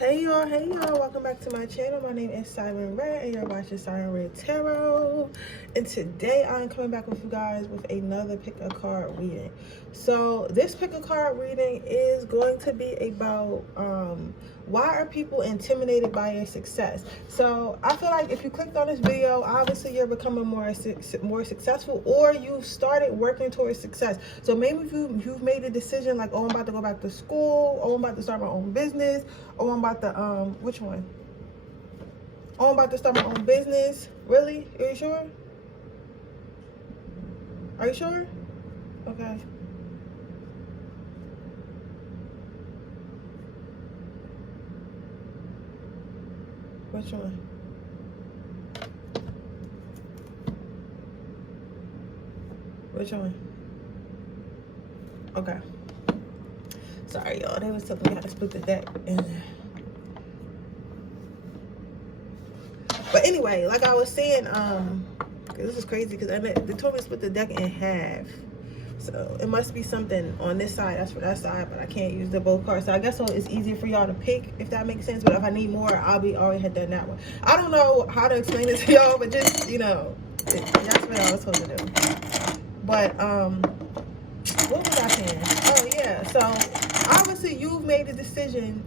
Hey y'all, welcome back to my channel. My name is Siren Red and you're watching Siren Red Tarot. And today I'm coming back with you guys with another pick a card reading. So this pick a card reading is going to be about why are people intimidated by your success. So I feel like if you clicked on this video, obviously you're becoming more successful, or you've started working towards success. So maybe if you've made a decision like, oh, I'm about to go back to school, oh, I'm about to start my own business, oh, I'm about to which one? Oh, I'm about to start my own business. Really? Are you sure? Are you sure? Okay. Which one? Which one? Okay. Sorry, y'all. They was telling me how to split the deck. But anyway, like I was saying, this is crazy because they told me to split the deck in half. So it must be something on this side. That's for that side, but I can't use the both cards. So I guess it's easier for y'all to pick, if that makes sense. But if I need more, I'll be already had done that one. I don't know how to explain this to y'all, but just, you know, that's what I was supposed to do. But what was I saying? Oh yeah. So obviously you've made the decision.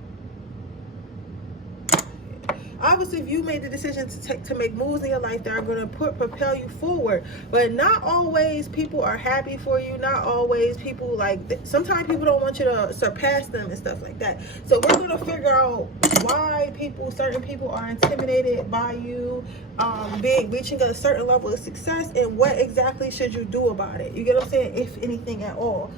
Obviously, if you made the decision to make moves in your life that are going to propel you forward, but not always people are happy for you. Not always people sometimes people don't want you to surpass them and stuff like that. So we're going to figure out why certain people are intimidated by you reaching a certain level of success, and what exactly should you do about it. You get what I'm saying? If anything at all.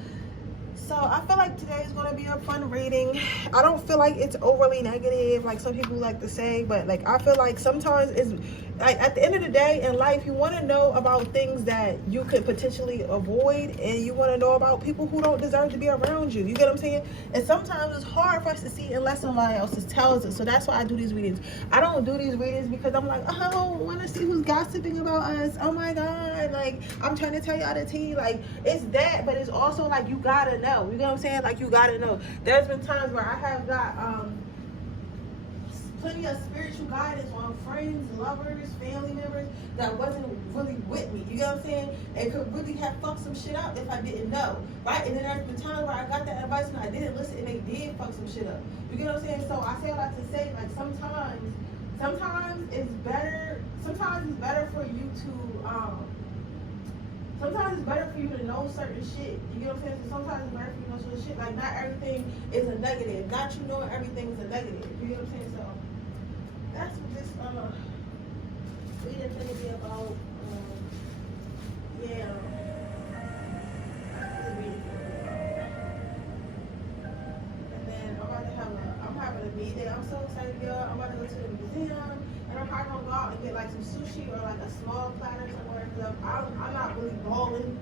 So I feel like today is going to be a fun reading. I don't feel like it's overly negative like some people like to say, but like I feel like sometimes it's like at the end of the day in life, you want to know about things that you could potentially avoid, and you want to know about people who don't deserve to be around you. You get what I'm saying? And sometimes it's hard for us to see unless somebody else tells us. So that's why I do these readings. I don't do these readings because I'm like, oh, I want to see who's gossiping about us. Oh my God, like I'm trying to tell y'all the tea. Like it's that, but it's also like you gotta know. You know what I'm saying? Like you gotta know. There's been times where I have got plenty of spiritual guidance on friends, lovers, family members that wasn't really with me. You know what I'm saying? It could really have fucked some shit up if I didn't know, right? And then there's been times where I got that advice and I didn't listen, and they did fuck some shit up. You get what I'm saying? So I say all that to say, like sometimes it's better. Sometimes it's better for you to sometimes it's better for you to know certain shit. You get what I'm saying? So sometimes it's better for you to know certain shit. Like not everything is a negative. Not you knowing everything is a negative. You get what I'm saying? So that's what this reading is gonna be about. Yeah. That's what reading is gonna be about. And then I'm having a meeting. I'm so excited, y'all. I'm about to go to the museum, and I'm probably gonna go out and get like some sushi or like a small platter somewhere, because I'm not really balling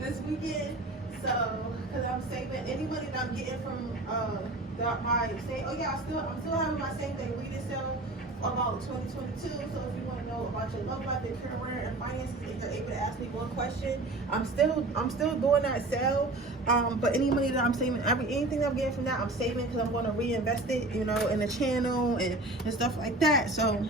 this weekend. So, because I'm saving any money that I'm getting from I'm still having my same day reading sale about 2022. So if you want to know about your love life, your career, and finances, and you're able to ask me one question, I'm still doing that sale. But any money that I'm saving, anything that I'm getting from that, I'm saving, because I'm going to reinvest it, you know, in the channel and stuff like that. So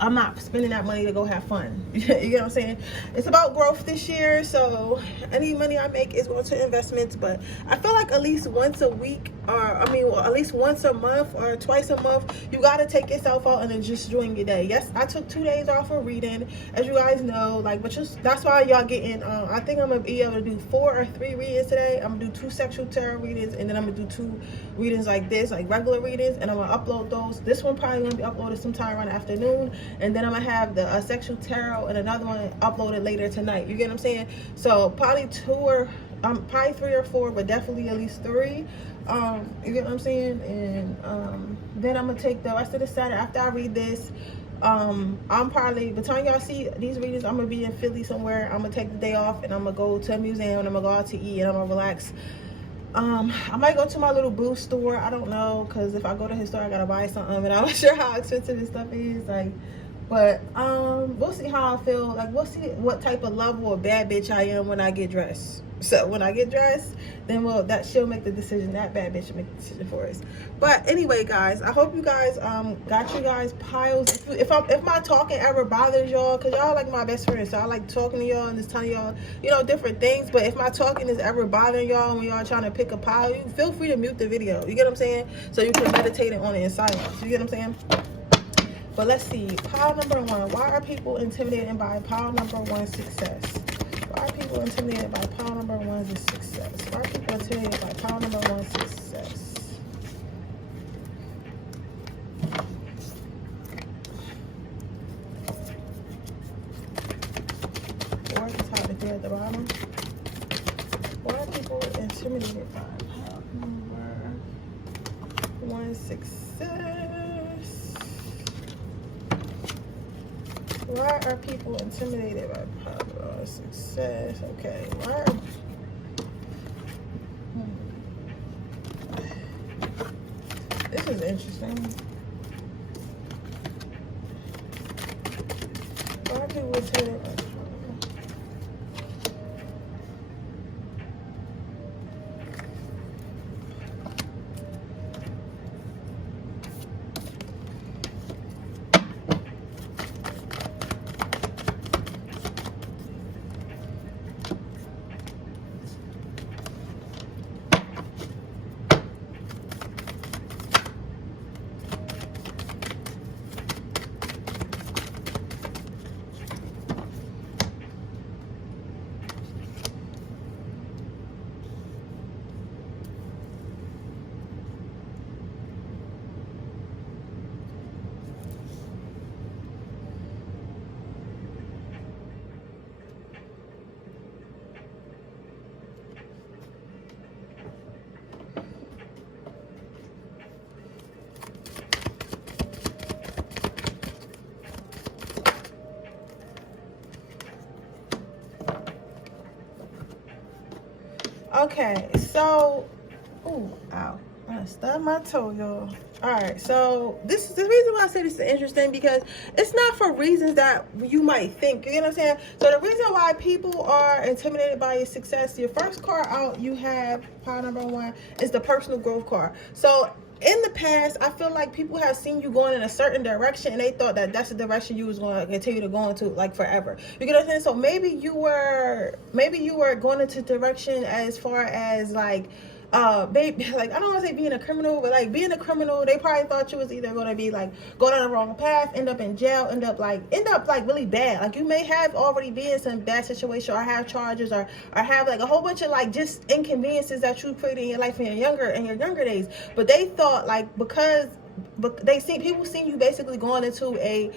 I'm not spending that money to go have fun. You get what I'm saying? It's about growth this year, so any money I make is going to investments. But I feel like at least once a week, at least once a month or twice a month, you got to take yourself out and then just enjoy your day. Yes, I took 2 days off for reading, as you guys know, that's why y'all getting, I think I'm going to be able to do 4 or 3 readings today. I'm going to do 2 sexual tarot readings, and then I'm going to do 2 readings like this, like regular readings, and I'm going to upload those. This one probably going to be uploaded sometime around the afternoon. And then I'm gonna have the sexual tarot and another one uploaded later tonight. You get what I'm saying? So probably 3 or 4, but definitely at least 3. You get what I'm saying? And then I'm gonna take the rest of the Saturday after I read this. I'm probably, by the time y'all see these readings, I'm gonna be in Philly somewhere. I'm gonna take the day off and I'm gonna go to a museum, and I'm gonna go out to eat, and I'm gonna relax. I might go to my little boo store. I don't know, because if I go to his store, I gotta buy something, and I'm not sure how expensive this stuff is. Like, But we'll see how I feel. Like, we'll see what type of level of bad bitch I am when I get dressed. So when I get dressed, then she'll make the decision. That bad bitch will make the decision for us. But anyway, guys, I hope you guys got you guys piles. If my talking ever bothers y'all, cause y'all like my best friends, so I like talking to y'all and just telling y'all, you know, different things. But if my talking is ever bothering y'all when y'all trying to pick a pile, you feel free to mute the video. You get what I'm saying? So you can meditate on it in silence. You get what I'm saying? But let's see, pile number 1. Why are people intimidated by pile number 1 success? Why are people intimidated by pile number 1's success? Why are people intimidated by pile number 1 success? Or at the top, if they're at the bottom. Why are people intimidated by pile number 1 success? Why are people intimidated by popular success? Okay, why are... This is interesting. Why are people intimidated by... Okay, so, ooh, ow, I stubbed my toe, y'all. All right, so this is the reason why I say this is interesting, because it's not for reasons that you might think. You know what I'm saying? So the reason why people are intimidated by your success, your first card out you have, pile number 1, is the personal growth card. So in the past, I feel like people have seen you going in a certain direction and they thought that that's the direction you was going to continue to go into, like, forever. You get what I'm saying? So maybe you were going into direction as far as, like, baby, like, I don't want to say being a criminal, but like being a criminal, they probably thought you was either going to be like go down the wrong path, end up in jail, end up like really bad. Like, you may have already been in some bad situation, or have charges, or have like a whole bunch of like just inconveniences that you created in your life in your younger days. But they thought, like, because people seen you basically going into a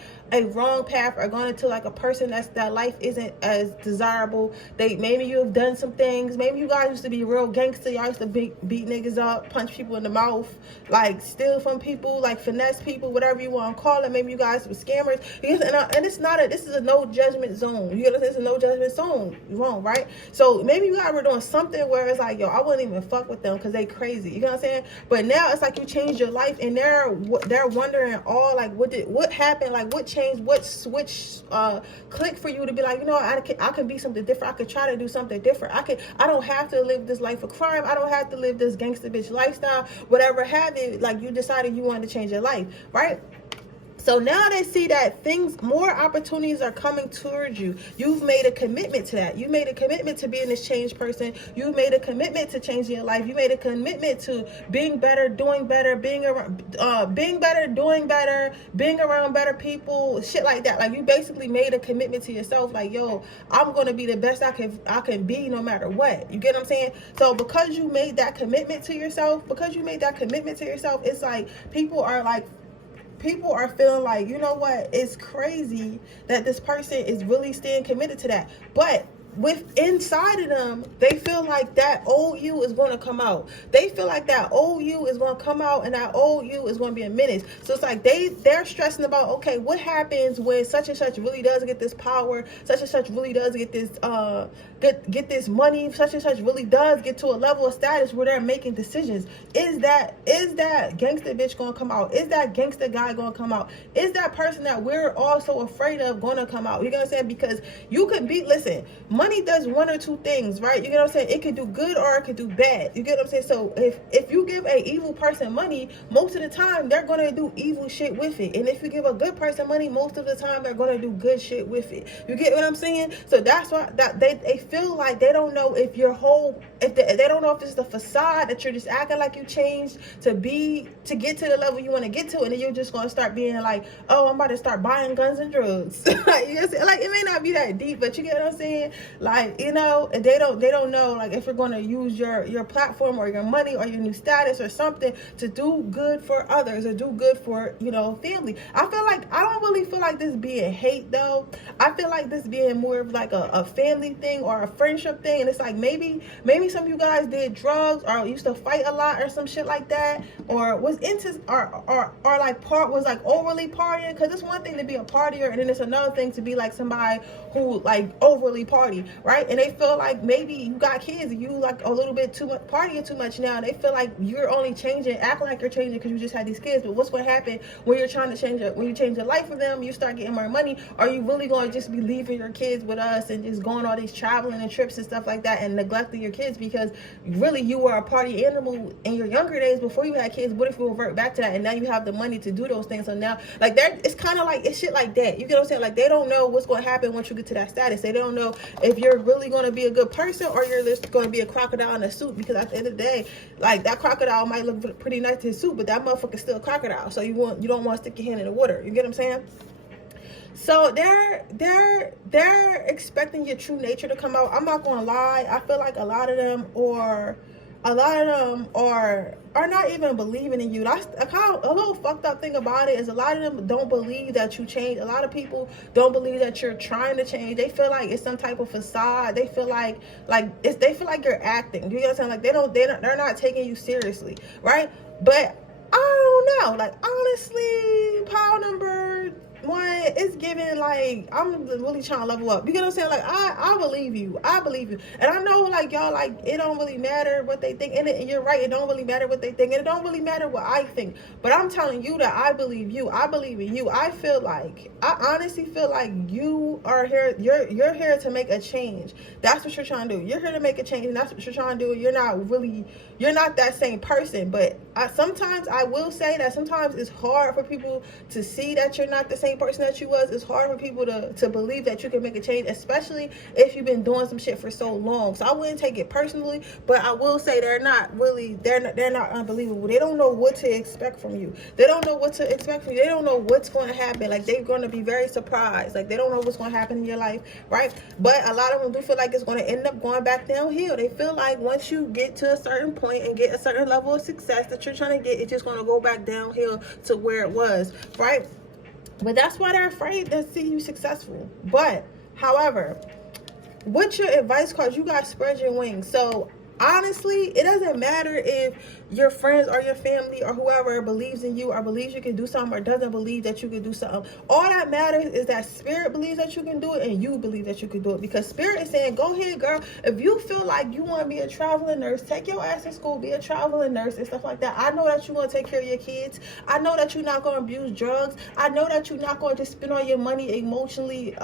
wrong path, or going into like a person that life isn't as desirable. Maybe you have done some things. Maybe you guys used to be real gangster. Y'all used to beat niggas up, punch people in the mouth, like steal from people, like finesse people, whatever you want to call it. Maybe you guys were scammers. And this is a no judgment zone. You know, this is a no judgment zone. Wrong, right? So maybe you guys were doing something where it's like, yo, I wouldn't even fuck with them because they crazy. You know what I'm saying? But now it's like you changed your life, and they're wondering all, like, what happened, like what changed, what switch clicked for you to be like, you know, I can be something different. I could try to do something different. I don't have to live this life of crime. I don't have to live this gangster bitch lifestyle, whatever have it. Like, you decided you wanted to change your life, right? So now they see that more opportunities are coming towards you. You've made a commitment to that. You made a commitment to being this changed person. You made a commitment to changing your life. You made a commitment to being better, doing better, being better, doing better, being around better people, shit like that. Like, you basically made a commitment to yourself. Like, yo, I'm gonna be the best I can be, no matter what. You get what I'm saying? So because you made that commitment to yourself, it's like people are feeling like, you know what, it's crazy that this person is really staying committed to that. But inside of them, they feel like that old you is going to come out. They feel like that old you is going to come out, and that old you is going to be a menace. So it's like they're stressing about, okay, what happens when such and such really does get this power, such and such really does get this get this money, such and such really does get to a level of status where they're making decisions. Is that gangster bitch going to come out? Is that gangster guy going to come out? Is that person that we're all so afraid of going to come out? You know what I'm saying? Because you could be, listen, money does one or two things, right? You get what I'm saying? It could do good or it could do bad. You get what I'm saying? So if you give a evil person money, most of the time they're going to do evil shit with it. And if you give a good person money, most of the time they're going to do good shit with it. You get what I'm saying? So that's why that they feel like they don't know if your whole, if they don't know if it's the facade that you're just acting like you changed to get to the level you want to get to, and then you're just going to start being like, oh, I'm about to start buying guns and drugs. Like, you know, like, it may not be that deep, but you get what I'm saying? Like, you know, they don't know, like, if you're going to use your platform or your money or your new status or something to do good for others or do good for, you know, family. I don't really feel like this being hate, though. I feel like this being more of like a family thing or a friendship thing. And it's like, maybe some of you guys did drugs or used to fight a lot or some shit like that, or was into or like was like overly partying. Because it's one thing to be a partier, and then it's another thing to be like somebody who like overly party, right? And they feel like maybe you got kids and you like a little bit too much partying too much now. They feel like you're only changing, acting like you're changing because you just had these kids. But what's going to happen when you're trying to change it? When you change the life for them, you start getting more money. Are you really going to just be leaving your kids with us and just going all these traveling and trips and stuff like that and neglecting your kids because really you were a party animal in your younger days before you had kids? What if you revert back to that and now you have the money to do those things? So now, like, it's kind of like, it's shit like that. You get what I'm saying? Like, they don't know what's going to happen once you get to that status. They don't know if you're really going to be a good person or you're just going to be a crocodile in a suit, because at the end of the day, like, that crocodile might look pretty nice in his suit, but that motherfucker's still a crocodile. So you don't want to stick your hand in the water. You get what I'm saying? So they're expecting your true nature to come out. I'm not gonna lie. I feel like a lot of them are not even believing in you. That's a little fucked up thing about it, is a lot of them don't believe that you change. A lot of people don't believe that you're trying to change. They feel like it's some type of facade. They feel like they feel like you're acting. You know what I'm saying? Like, they're not taking you seriously, right? But I don't know. Like, honestly, pile number one, it's giving like I'm really trying to level up. You get what I'm saying? Like, I believe you. And I know, like, y'all, like, it don't really matter what they think. And you're right, it don't really matter what they think. And it don't really matter what I think. But I'm telling you that I believe you. I believe in you. I honestly feel like you are here. You're here to make a change. That's what you're trying to do. You're here to make a change, and that's what you're trying to do. You're not that same person. But sometimes I will say that sometimes it's hard for people to see that you're not the same person that you was. It's hard for people to believe that you can make a change, especially if you've been doing some shit for so long. So I wouldn't take it personally, but I will say they're not unbelievable. They don't know what to expect from you. They don't know what's going to happen. Like, they're going to be very surprised. Like, they don't know what's going to happen in your life, right? But a lot of them do feel like it's going to end up going back downhill. They feel like once you get to a certain point and get a certain level of success that you're trying to get, it's just going to go back downhill to where it was, right? But that's why they're afraid to see you successful. But, however, what's your advice card? You guys spread your wings. So, honestly, it doesn't matter if your friends or your family or whoever believes in you or believes you can do something or doesn't believe that you can do something. All that matters is that spirit believes that you can do it and you believe that you can do it. Because spirit is saying, go ahead, girl. If you feel like you want to be a traveling nurse, take your ass to school, be a traveling nurse and stuff like that. I know that you want to take care of your kids. I know that you're not going to abuse drugs. I know that you're not going to just spend all your money emotionally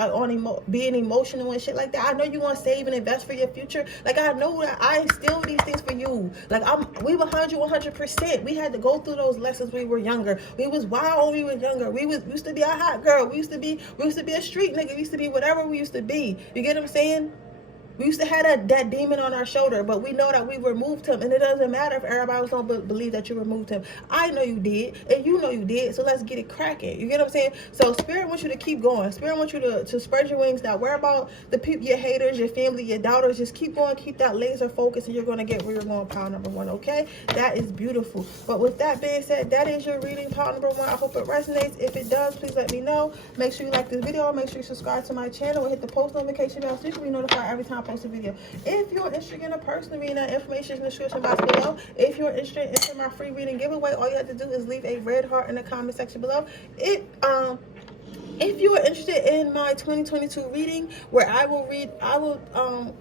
being emotional and shit like that. I know you want to save and invest for your future. Like, I know that I instill these things for you. Like, we behind you 100%. We had to go through those lessons when we were younger. We was wild when we were younger. We used to be a hot girl. We used to be a street nigga. We used to be whatever we used to be. You get what I'm saying? We used to have that demon on our shoulder, but we know that we removed him, and it doesn't matter if everybody was going to believe that you removed him. I know you did, and you know you did, so let's get it cracking. You get what I'm saying? So Spirit wants you to keep going. Spirit wants you to spread your wings. Not worry about the people, your haters, your family, your doubters. Just keep going, keep that laser focus, and you're going to get where you're going, pile number one, okay? That is beautiful. But with that being said, that is your reading, pile number one. I hope it resonates. If it does, please let me know. Make sure you like this video. Make sure you subscribe to my channel and hit the post notification bell so you can be notified every time I post a video. If you're interested in a personal reading, that information is in the description box below. If you're interested in my free reading giveaway, all you have to do is leave a red heart in the comment section below. If you are interested in my 2022 reading, where I will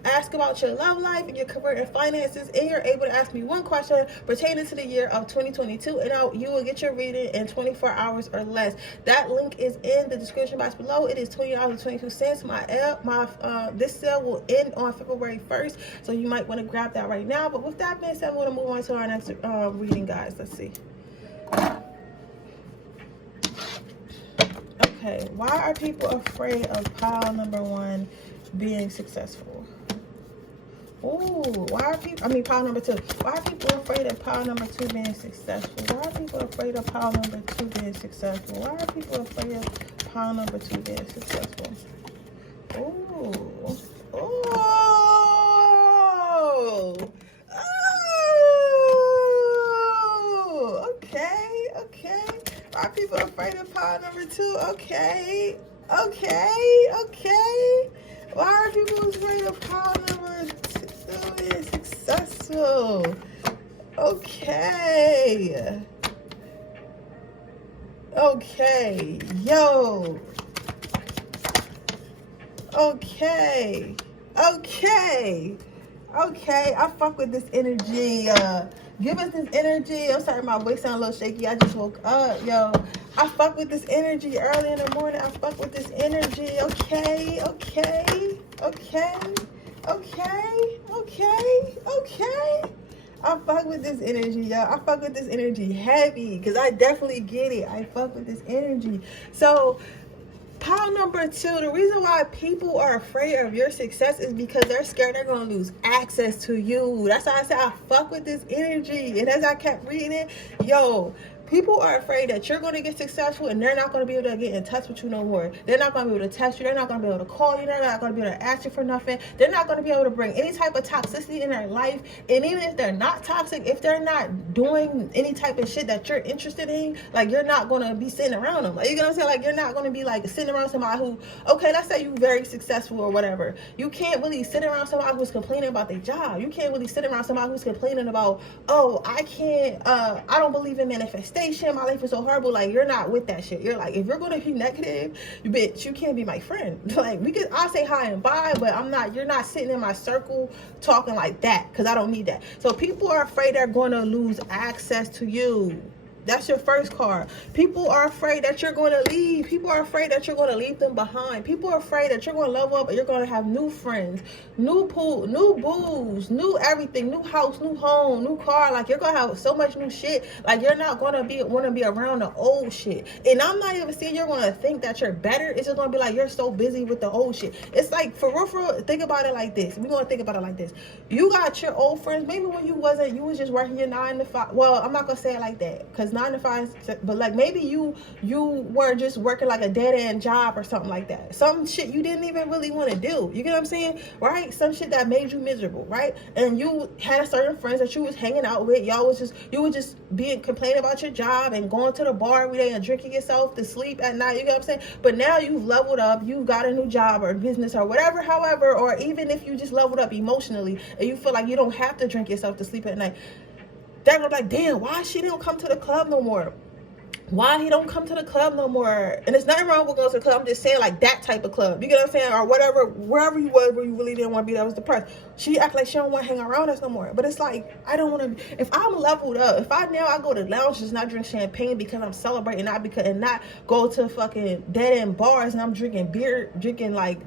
ask about your love life and your career and finances, and you're able to ask me one question pertaining to the year of 2022, and you will get your reading in 24 hours or less. That link is in the description box below. It is $20.22. This sale will end on February 1st, so you might want to grab that right now. But with that being said, I'm going to move on to our next reading, guys. Let's see. Okay, why are people afraid of pile number one being successful? Oh, pile number two. Why are people afraid of pile number two being successful? Why are people afraid of pile number two being successful? Why are people afraid of pile number two being successful? Oh, oh, oh, okay. Are people afraid of pile number two? Okay. Why are people afraid of pile number two being successful? Okay. Yo. Okay. I fuck with this energy. Give us this energy. I'm sorry, my voice sound a little shaky. I just woke up, yo. I fuck with this energy early in the morning. I fuck with this energy. Okay. I fuck with this energy, y'all. I fuck with this energy heavy, because I definitely get it. I fuck with this energy. So, pile number two, the reason why people are afraid of your success is because they're scared they're going to lose access to you. That's why I said I fuck with this energy. And as I kept reading it, yo, people are afraid that you're going to get successful and they're not going to be able to get in touch with you no more. They're not going to be able to text you. They're not going to be able to call you. They're not going to be able to ask you for nothing. They're not going to be able to bring any type of toxicity in their life. And even if they're not toxic, if they're not doing any type of shit that you're interested in, like, you're not going to be sitting around them. Like, you know what I'm saying? Like, you're not going to be like sitting around somebody who, okay, let's say you're very successful or whatever. You can't really sit around somebody who's complaining about their job. You can't really sit around somebody who's complaining about, oh, I don't believe in manifestation. My life is so horrible. Like, you're not with that shit. You're like, if you're going to be negative, bitch, you can't be my friend. Like, I'll say hi and bye, but you're not sitting in my circle talking like that, because I don't need that. So people are afraid they're going to lose access to you. That's your first card. People are afraid that you're going to leave. People are afraid that you're going to leave them behind. People are afraid that you're going to level up and you're going to have new friends, new pool, new booze, new everything, new house, new home, new car. Like, you're going to have so much new shit. Like, you're not going to want to be around the old shit. And I'm not even saying you're going to think that you're better. It's just going to be like, you're so busy with the old shit. It's like, for real, think about it like this. We're going to think about it like this. You got your old friends. Maybe when you was just working your 9 to 5. Well, I'm not going to say it like that, because 9 to 5, but like, maybe you were just working like a dead-end job or something like that. Some shit you didn't even really want to do. You get what I'm saying? Right? Some shit that made you miserable, right? And you had certain friends that you was hanging out with. You were just complaining about your job and going to the bar every day and drinking yourself to sleep at night. You get what I'm saying? But now you've leveled up. You got a new job or business or whatever, however, or even if you just leveled up emotionally and you feel like you don't have to drink yourself to sleep at night. They're gonna be like, damn, why she don't come to the club no more? Why he don't come to the club no more? And there's nothing wrong with going to the club. I'm just saying, like, that type of club. You get what I'm saying? Or whatever, wherever you was, where you really didn't want to be, that was depressed. She act like she don't want to hang around us no more. But it's like, I don't want to. If I'm leveled up, if I go to lounges, not drink champagne because I'm celebrating, and not go to fucking dead end bars and I'm drinking beer, like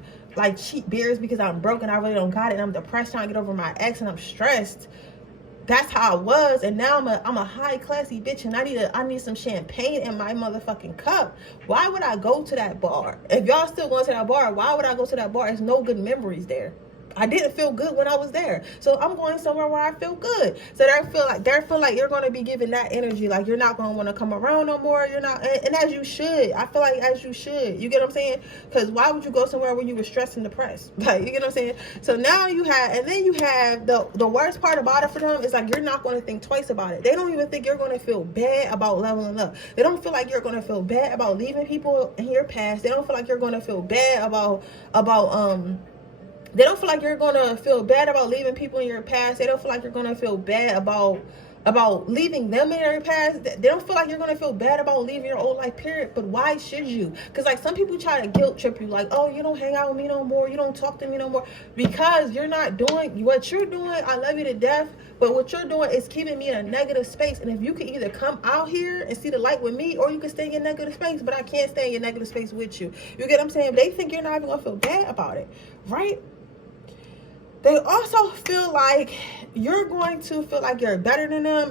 cheap beers because I'm broke and I really don't got it and I'm depressed trying to get over my ex and I'm stressed. That's how I was, and now I'm a high classy bitch, and I need some champagne in my motherfucking cup. Why would I go to that bar? If y'all still going to that bar, why would I go to that bar? There's no good memories there. I didn't feel good when I was there. So I'm going somewhere where I feel good. So they feel like you're going to be giving that energy. Like, you're not going to want to come around no more. You're not, and as you should. I feel like as you should. You get what I'm saying? Because why would you go somewhere where you were stressed and depressed? Like, you get what I'm saying? So now you have, and then you have the worst part about it for them is like, you're not going to think twice about it. They don't even think you're going to feel bad about leveling up. They don't feel like you're going to feel bad about leaving people in your past. They don't feel like you're going to feel bad about they don't feel like you're going to feel bad about leaving people in your past. They don't feel like you're going to feel bad about leaving them in your past. They don't feel like you're going to feel bad about leaving your old life, period. But why should you? Because like some people try to guilt trip you, like, oh, you don't hang out with me no more, you don't talk to me no more, because you're not doing what you're doing. I love you to death, but what you're doing is keeping me in a negative space. And if you can either come out here and see the light with me, or you can stay in your negative space, but I can't stay in your negative space with you. You get what I'm saying? They think you're not even going to feel bad about it, right? They also feel like you're going to feel like you're better than them,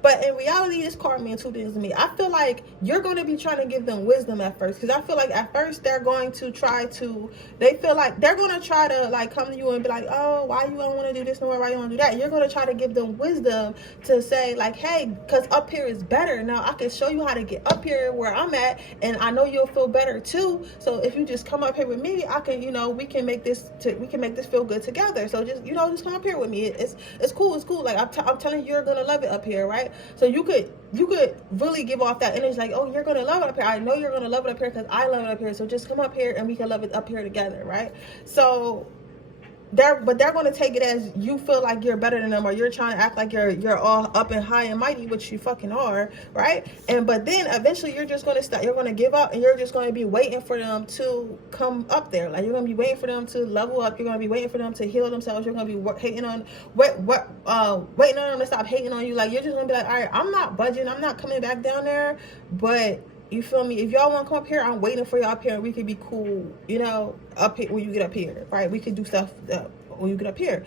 but in reality, this card means two things to me. I feel like you're going to be trying to give them wisdom at first, because I feel like at first they feel like they're going to try to like come to you and be like, oh, why you don't want to do this no more, why you want to do that? You're going to try to give them wisdom to say like, hey, because up here is better. Now I can show you how to get up here where I'm at, and I know you'll feel better too. So if you just come up here with me, I can, we can make this feel good together. So just come up here with me. It's cool. Like I'm telling you, you're gonna love it up here, right? So you could really give off that energy, like, oh, you're gonna love it up here. I know you're gonna love it up here because I love it up here. So just come up here and we can love it up here together, right? So they're going to take it as you feel like you're better than them, or you're trying to act like you're all up and high and mighty, which you fucking are, right? But then eventually you're just going to stop. You're going to give up, and you're just going to be waiting for them to come up there. Like, you're going to be waiting for them to level up. You're going to be waiting for them to heal themselves. You're going to be waiting on them to stop hating on you. Like, you're just going to be like, all right, I'm not budging. I'm not coming back down there, but you feel me? If y'all want to come up here, I'm waiting for y'all up here, and we could be cool, up here when you get up here, right? We could do stuff when you get up here.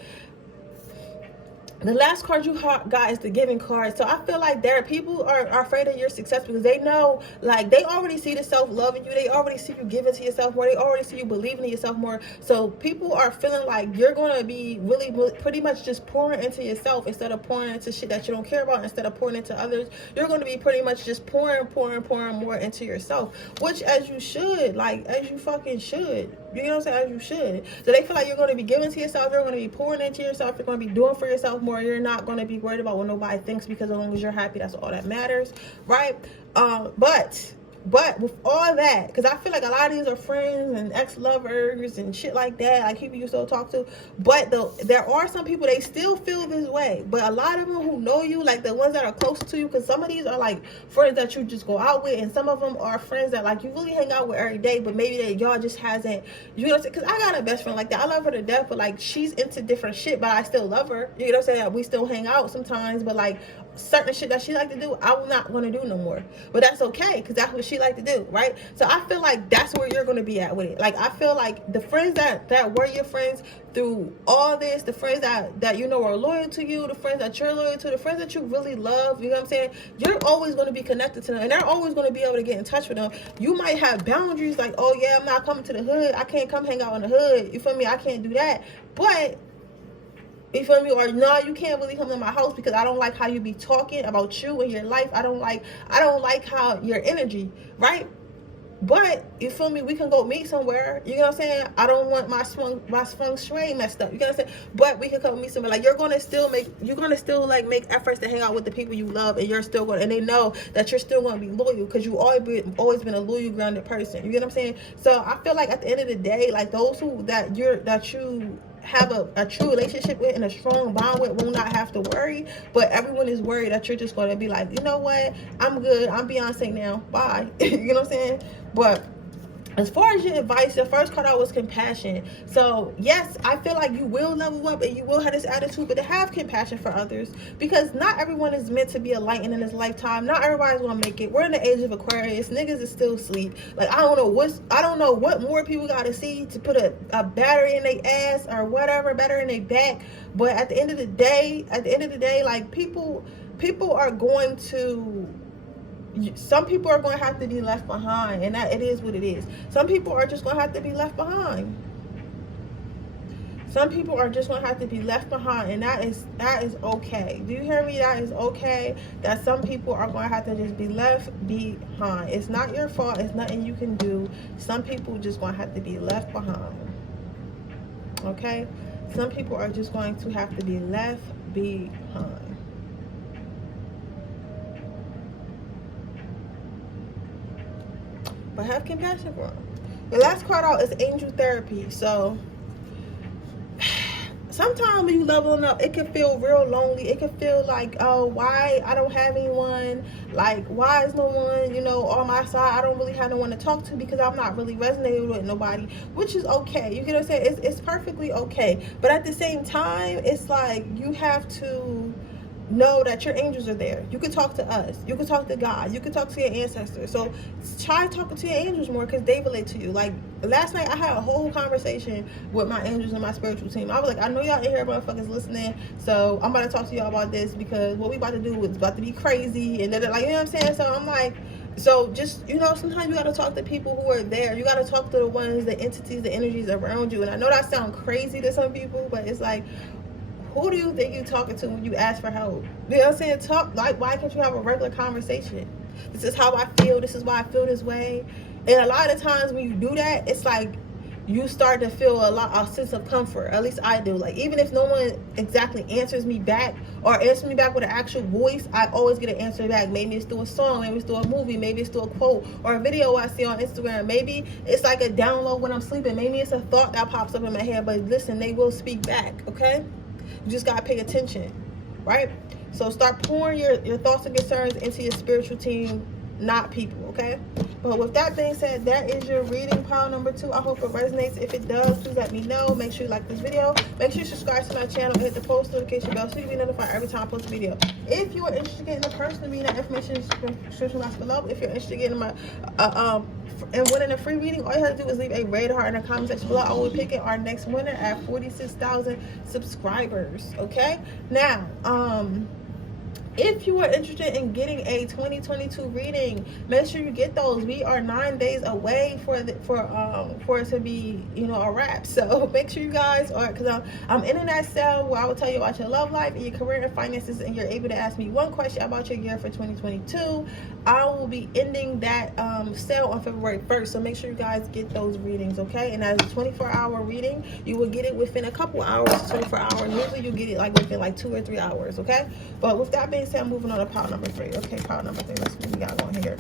The last card you got is the giving card. So I feel like people are afraid of your success, because they know, like, they already see the self-love in you. They already see you giving to yourself more. They already see you believing in yourself more. So people are feeling like you're going to be really pretty much just pouring into yourself instead of pouring into shit that you don't care about. Instead of pouring into others, you're going to be pretty much just pouring more into yourself, which as you should, like, as you fucking should. You know what I'm saying? As you should. So they feel like you're going to be giving to yourself. You're going to be pouring into yourself. You're going to be doing for yourself more. You're not going to be worried about what nobody thinks, because as long as you're happy, that's all that matters, right? But with all that, because I feel like a lot of these are friends and ex-lovers and shit like that, like people you still talk to, but there are some people, they still feel this way. But a lot of them who know you, like the ones that are close to you, because some of these are like friends that you just go out with, and some of them are friends that like you really hang out with every day, but maybe y'all just hasn't, because I got a best friend like that. I love her to death, but like she's into different shit, but I still love her. You know what I'm saying? We still hang out sometimes, but like certain shit that she like to do, I'm not going to do no more. But that's okay, because that's what she like to do, right? So I feel like that's where you're going to be at with it. Like, I feel like the friends that were your friends through all this, the friends that you know are loyal to you, the friends that you're loyal to, the friends that you really love, you know what I'm saying? You're always going to be connected to them, and they're always going to be able to get in touch with them. You might have boundaries, like, oh yeah, I'm not coming to the hood. I can't come hang out in the hood. You feel me? I can't do that. But you feel me? Or no, you can't really come to my house because I don't like how you be talking about you and your life. I don't like how your energy, right? But you feel me? We can go meet somewhere. You know what I'm saying? I don't want my feng shui messed up. You know what I'm saying? But we can come meet somewhere. Like, you're gonna still like make efforts to hang out with the people you love, and you're still going, and they know that you're still gonna be loyal, because you always been a loyal, grounded person. You get what I'm saying? So I feel like at the end of the day, like those that you have a true relationship with and a strong bond with will not have to worry. But everyone is worried that you're just going to be like, you know what, I'm good, I'm Beyonce now, bye. You know what I'm saying? But as far as your advice, your first card out was compassion. So yes, I feel like you will level up and you will have this attitude, but to have compassion for others, because not everyone is meant to be a light in this lifetime. Not everybody's gonna make it. We're in the age of Aquarius. Niggas is still asleep. Like, I don't know what more people gotta see to put a battery in their ass or whatever, battery in their back. But at the end of the day, like, people are going to, some people are going to have to be left behind, and that it is what it is. Some people are just going to have to be left behind. Some people are just gonna have to be left behind, and that is okay. Do you hear me? That is okay. That some people are gonna have to just be left behind. It's not your fault. It's nothing you can do. Some people just gonna have to be left behind. Okay? Some people are just going to have to be left behind. But have compassion for them. The last card out is angel therapy. So sometimes when you leveling up, it can feel real lonely. It can feel like, oh, why I don't have anyone? Like, why is no one, on my side? I don't really have no one to talk to because I'm not really resonating with nobody, which is okay. You get what I'm saying? It's perfectly okay. But at the same time, it's like you have to know that your angels are there. You can talk to us. You can talk to God. You can talk to your ancestors. So try talking to your angels more because they relate to you. Like last night, I had a whole conversation with my angels and my spiritual team. I was like, I know y'all in here motherfuckers listening, so I'm about to talk to y'all about this because what we about to do is about to be crazy. And then, like, you know what I'm saying? So I'm like, so just, sometimes you got to talk to people who are there. You got to talk to the ones, the entities, the energies around you. And I know that sounds crazy to some people, but it's like, who do you think you're talking to when you ask for help? You know what I'm saying? Talk, like, why can't you have a regular conversation? This is how I feel. This is why I feel this way. And a lot of times when you do that, it's like you start to feel a sense of comfort. At least I do. Like, even if no one exactly answers me back or answers me back with an actual voice, I always get an answer back. Maybe it's through a song, maybe it's through a movie, maybe it's through a quote or a video I see on Instagram. Maybe it's like a download when I'm sleeping. Maybe it's a thought that pops up in my head. But listen, they will speak back, okay? You just got to pay attention, right? So start pouring your thoughts and concerns into your spiritual team, not people, okay? But with that being said, that is your reading pile number 2. I hope it resonates. If it does, please let me know. Make sure you like this video. Make sure you subscribe to my channel and hit the post notification bell so you can be notified every time I post a video. If you are interested in getting the personal reading, that information is in the description box below. If you're interested in getting my and winning a free reading, all you have to do is leave a red heart in the comment section below. I will be picking our next winner at 46,000 subscribers. Okay? Now, if you are interested in getting a 2022 reading, make sure you get those. We are 9 days away for it to be, a wrap. So make sure you guys are, because I'm ending that sale where I will tell you about your love life and your career and finances, and you're able to ask me one question about your year for 2022. I will be ending that sale on February 1st. So make sure you guys get those readings, okay? And as a 24-hour reading, you will get it within a couple hours, 24 hours. Usually you get it like within like 2 or 3 hours, okay? But with that being said, I'm moving on to pile number 3. Okay, pile number 3. Let's see what we got going here.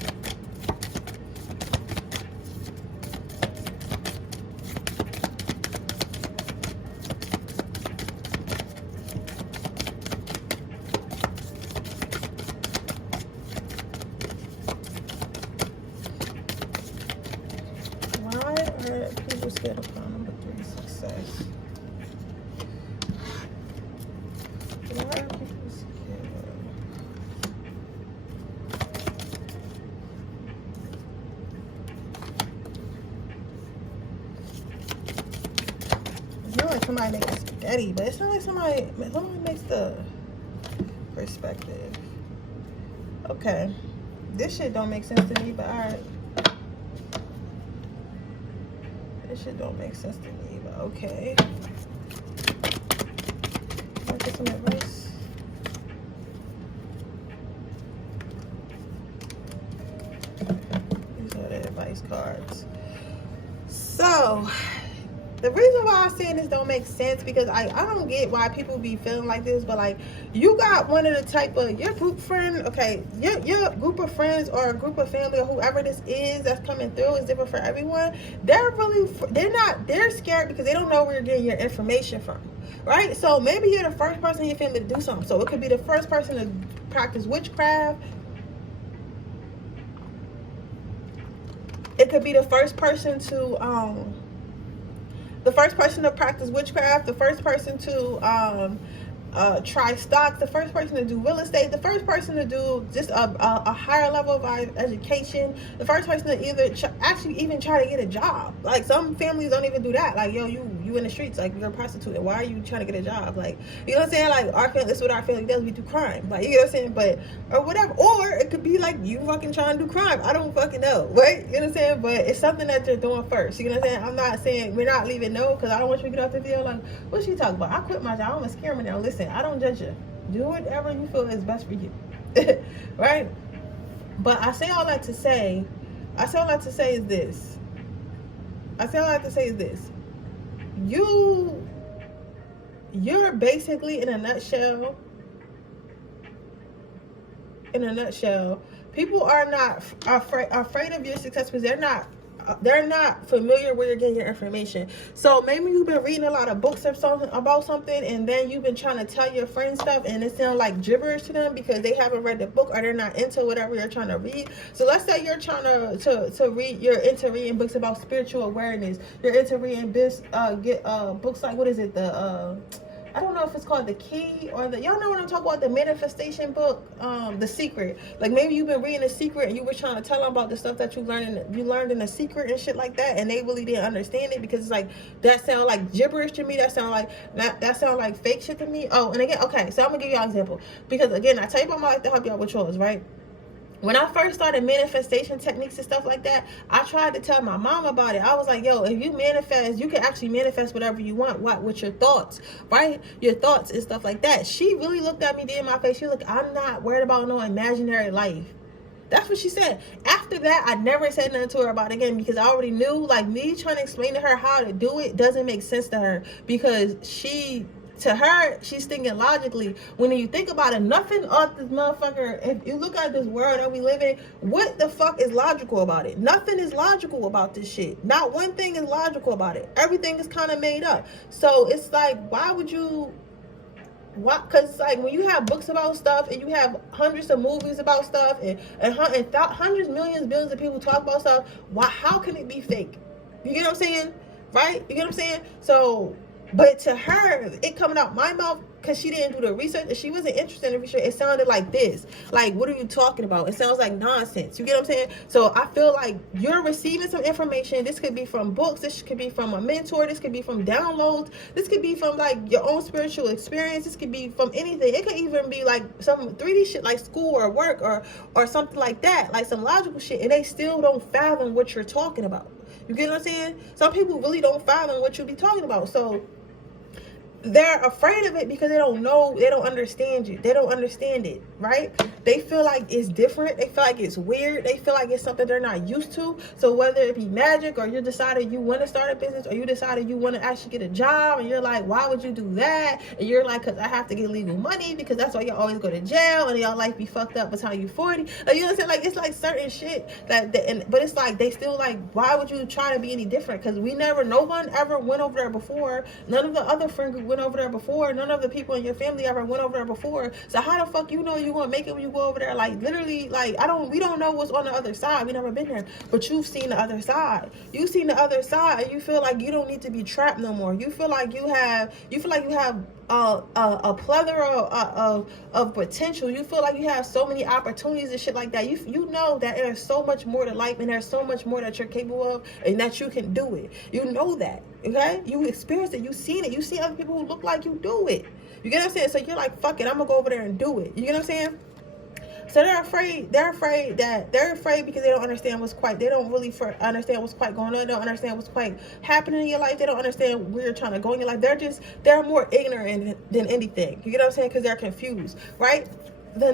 Why are people scared of pile number 3? Success. Why are people scared? It's not like somebody making spaghetti, but it's not like somebody makes the perspective. Okay. This shit don't make sense to me, but alright. This shit don't make sense to me, but okay. I'll get some advice. These are the advice cards. So, the reason why I'm saying this don't make sense, because I don't get why people be feeling like this, but like, you got one of the type of, your group friend, okay, your group of friends or a group of family or whoever this is that's coming through is different for everyone. They're scared because they don't know where you're getting your information from, right? So maybe you're the first person in your family to do something. So it could be the first person to practice witchcraft. It could be the first person to practice witchcraft, the first person to try stocks, the first person to do real estate, the first person to do just a higher level of education, the first person to either actually even try to get a job. Like, some families don't even do that. Like, yo, you you in the streets, like you're a prostitute, and why are you trying to get a job? Like, you know what I'm saying? Like, this is what our family does, we do crime. Like, you know what I'm saying? But, or whatever. Or it could be like you fucking trying to do crime. I don't fucking know, right? You know what I'm saying? But it's something that you're doing first. You know what I'm saying? I'm not saying, we're not leaving no, because I don't want you to get off the video like, what's she talking about? I quit my job, I'm a scammer now. Listen, I don't judge you. Do whatever you feel is best for you. Right? But I say all that to say is this. You're basically, in a nutshell, people are not afraid of your success because they're not familiar where you're getting your information. So maybe you've been reading a lot of books or something about something, and then you've been trying to tell your friends stuff, and it sounds like gibberish to them because they haven't read the book or they're not into whatever you're trying to read. So let's say you're trying to read, you're into reading books about spiritual awareness. You're into reading books like, what is it, I don't know if it's called The Key or y'all know what I'm talking about, the manifestation book, The Secret. Like, maybe you've been reading The Secret and you were trying to tell them about the stuff that you learned in The Secret and shit like that, and they really didn't understand it because it's like, that sound like gibberish to me. That sound like fake shit to me. Oh, and again, okay, so I'm gonna give y'all an example because, again, I tell you about my life to help y'all with yours, right? When I first started manifestation techniques and stuff like that, I tried to tell my mom about it. I was like, yo, if you manifest, you can actually manifest whatever you want. What? With your thoughts, right? Your thoughts and stuff like that. She really looked at me dead in my face. She was like, I'm not worried about no imaginary life. That's what she said. After that, I never said nothing to her about it again because I already knew, like, me trying to explain to her how to do it doesn't make sense to her because to her, she's thinking logically. When you think about it, nothing of this motherfucker, if you look at this world that we live in, what the fuck is logical about it? Nothing is logical about this shit. Not one thing is logical about it. Everything is kind of made up. So it's like, why would you... Because it's like when you have books about stuff and you have hundreds of movies about stuff and hundreds, millions, billions of people talk about stuff, how can it be fake? You get what I'm saying? Right? You get what I'm saying? So... But to her, it coming out my mouth, because she didn't do the research and she wasn't interested in the research, it sounded like this. Like, what are you talking about? It sounds like nonsense. You get what I'm saying? So I feel like you're receiving some information. This could be from books. This could be from a mentor. This could be from downloads. This could be from, like, your own spiritual experience. This could be from anything. It could even be like some 3D shit, like school or work or something like that, like some logical shit, and they still don't fathom what you're talking about. You get what I'm saying? Some people really don't fathom what you be talking about. So they're afraid of it because they don't know, they don't understand you. They don't understand it, right? They feel like it's different. They feel like it's weird. They feel like it's something they're not used to. So whether it be magic, or you decided you want to start a business, or you decided you want to actually get a job, and you're like, why would you do that? And you're like, because I have to get legal money, because that's why you always go to jail, and y'all life be fucked up by the time you 40. Like, you know what I'm saying? Like, it's like certain shit but it's like, they still like, why would you try to be any different? Because no one ever went over there before. None of the other friend group went over there before. None of the people in your family ever went over there before. So how the fuck you know you gonna make it when you go over there? Like, literally, like, we don't know what's on the other side. We never been there, but you've seen the other side. You've seen the other side, and you feel like you don't need to be trapped no more. You feel like you have a plethora of potential. You feel like you have so many opportunities and shit like that. You know that there's so much more to life, and there's so much more that you're capable of, and that you can do it. You know that, okay? You experienced it. You've seen it. You see other people who look like you do it. You get what I'm saying? So you're like, fuck it, I'm gonna go over there and do it. You get what I'm saying? So they're afraid because they don't understand they don't really understand what's quite going on. They don't understand what's quite happening in your life. They don't understand where you're trying to go in your life. They're more ignorant than anything. You get what I'm saying? Because they're confused, right? The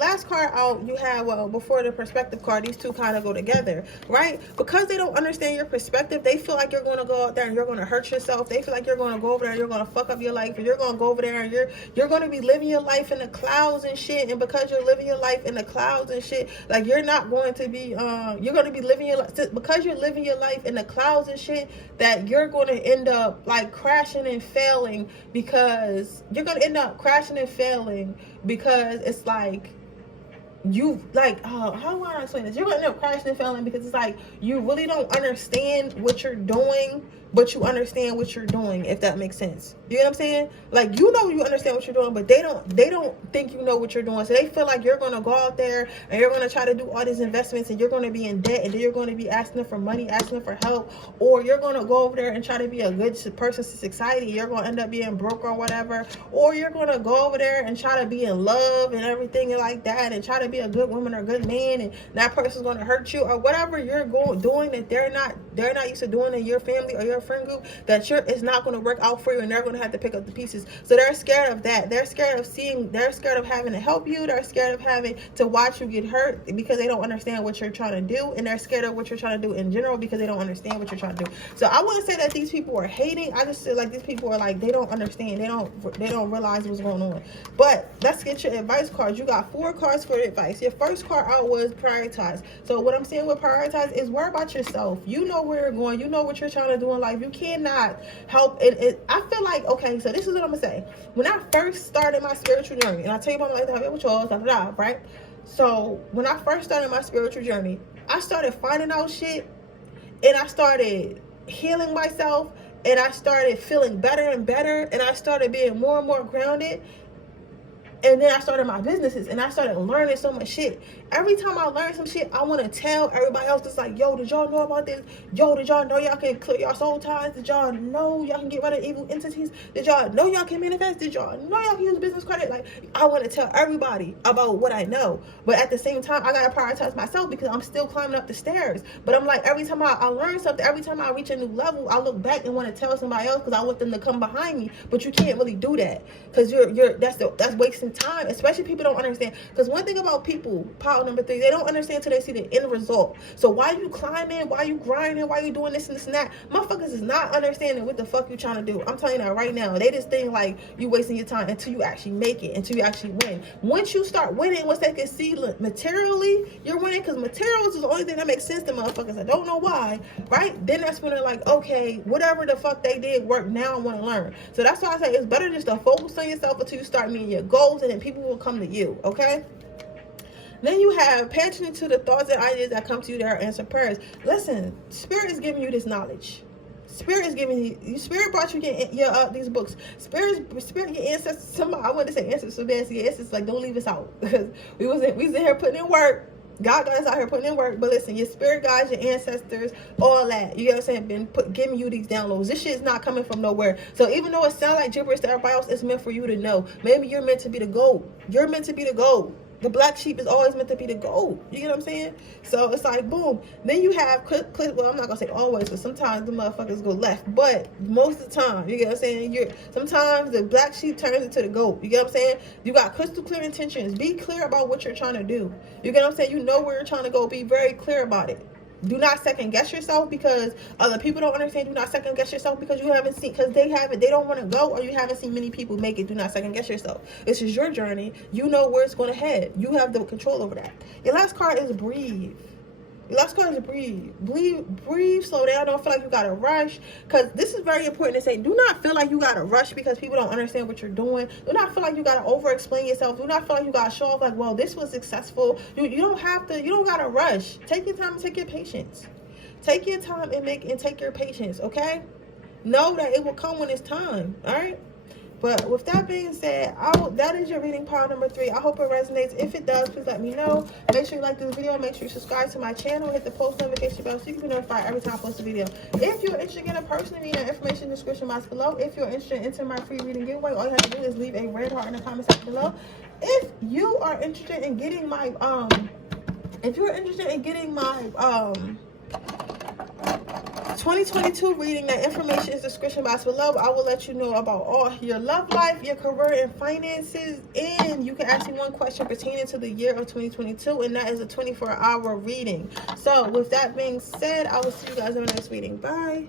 last card out you have, before the perspective card, these two kind of go together, right? Because they don't understand your perspective, they feel like you're going to go out there and you're going to hurt yourself. They feel like you're going to go over there and you're going to fuck up your life, and you're going to go over there and you're going to be living your life in the clouds and shit. And because you're living your life in the clouds and shit, like, you're not going to be you're going to be living your life, because you're living your life in the clouds and shit, that you're going to end up like crashing and failing, because you're going to end up crashing and failing because it's like, you like, how do I explain this? You're gonna end up crashing and failing because it's like, you really don't understand what you're doing, but you understand what you're doing, if that makes sense. You know what I'm saying? Like, you know, you understand what you're doing, but they don't think you know what you're doing. So they feel like you're going to go out there and you're going to try to do all these investments and you're going to be in debt, and then you're going to be asking them for money, asking them for help, or you're going to go over there and try to be a good person to society. You're going to end up being broke or whatever, or you're going to go over there and try to be in love and everything like that, and try to be a good woman or a good man, and that person's going to hurt you, or whatever you're doing that they're not used to doing in your family or your friend group, that it's not going to work out for you, and they're going to have to pick up the pieces. So they're scared of that. They're scared of having to help you. They're scared of having to watch you get hurt because they don't understand what you're trying to do, and they're scared of what you're trying to do in general because they don't understand what you're trying to do. So I wouldn't say that these people are hating. I just feel like these people are like, they don't understand. They don't realize what's going on. But let's get your advice cards. You got 4 cards for advice. Your first card out was prioritize. So what I'm saying with prioritize is worry about yourself. You know where you're going. You know what you're trying to do in life. You cannot help it. I feel like, okay, so this is what I'm gonna say. When I first started my spiritual journey, and I tell you about my life, to have it with y'all, right? So when I first started my spiritual journey, I started finding out shit, and I started healing myself, and I started feeling better and better, and I started being more and more grounded. And then I started my businesses, and I started learning so much shit. Every time I learn some shit, I want to tell everybody else. It's like, yo, did y'all know about this? Yo, did y'all know y'all can clear your soul ties? Did y'all know y'all can get rid of evil entities? Did y'all know y'all can manifest? Did y'all know y'all can use business credit? Like, I want to tell everybody about what I know. But at the same time, I got to prioritize myself because I'm still climbing up the stairs. But I'm like, every time I learn something, every time I reach a new level, I look back and want to tell somebody else because I want them to come behind me. But you can't really do that because that's wasting time. Especially people don't understand. Because one thing about people, power number 3, they don't understand till they see the end result. So why you climbing, why you grinding, why you doing this and this and that, motherfuckers is not understanding what the fuck you trying to do. I'm telling you that right now. They just think like you wasting your time until you actually make it, until you actually win. Once you start winning, once they can see materially you're winning, because materials is the only thing that makes sense to motherfuckers. I don't know why, right? Then that's when they're like, okay, whatever the fuck they did work, now I want to learn. So that's why I say it's better just to focus on yourself until you start meeting your goals, and then people will come to you. Okay, then you have pay attention to the thoughts and ideas that come to you that are answered prayers. Listen, Spirit is giving you this knowledge. Spirit is giving you. Spirit brought you your these books. Spirit, your ancestors. Somebody, I want to say ancestors so bad. Your ancestors like, don't leave us out, because we was in here putting in work. God got us out here putting in work. But listen, your spirit guides, your ancestors, all that, you know what I'm saying, giving you these downloads. This shit is not coming from nowhere. So even though it sounds like gibberish to everybody else, it's meant for you to know. Maybe you're meant to be the gold. You're meant to be the gold. The black sheep is always meant to be the gold. You get what I'm saying? So it's like, boom. Then you have, well, I'm not going to say always, because sometimes the motherfuckers go left. But most of the time, you get what I'm saying? Sometimes the black sheep turns into the goat. You get what I'm saying? You got crystal clear intentions. Be clear about what you're trying to do. You get what I'm saying? You know where you're trying to go. Be very clear about it. Do not second guess yourself because other people don't understand. Do not second guess yourself because you haven't seen, because they don't want to go, or you haven't seen many people make it. Do not second guess yourself. This is your journey. You know where it's going to head. You have the control over that. Your last card is breathe. Your last card is breathe. Breathe, slow down. Don't feel like you got to rush, because this is very important to say. Do not feel like you got to rush because people don't understand what you're doing. Do not feel like you got to over-explain yourself. Do not feel like you got to show off like, well, this was successful. You don't have to. You don't got to rush. Take your time and take your patience. Take your time and take your patience, okay? Know that it will come when it's time, all right? But with that being said, that is your reading pile number 3. I hope it resonates. If it does, please let me know. Make sure you like this video. Make sure you subscribe to my channel. Hit the post notification bell so you can be notified every time I post a video. If you're interested in a personal reading, information in the description box below. If you're interested in entering my free reading giveaway, all you have to do is leave a red heart in the comment section below. If you are interested in getting my 2022 reading, that information is description box below. I will let you know about all your love life, your career, and finances, and you can ask me one question pertaining to the year of 2022, and that is a 24-hour reading. So with that being said, I will see you guys in the next reading. Bye.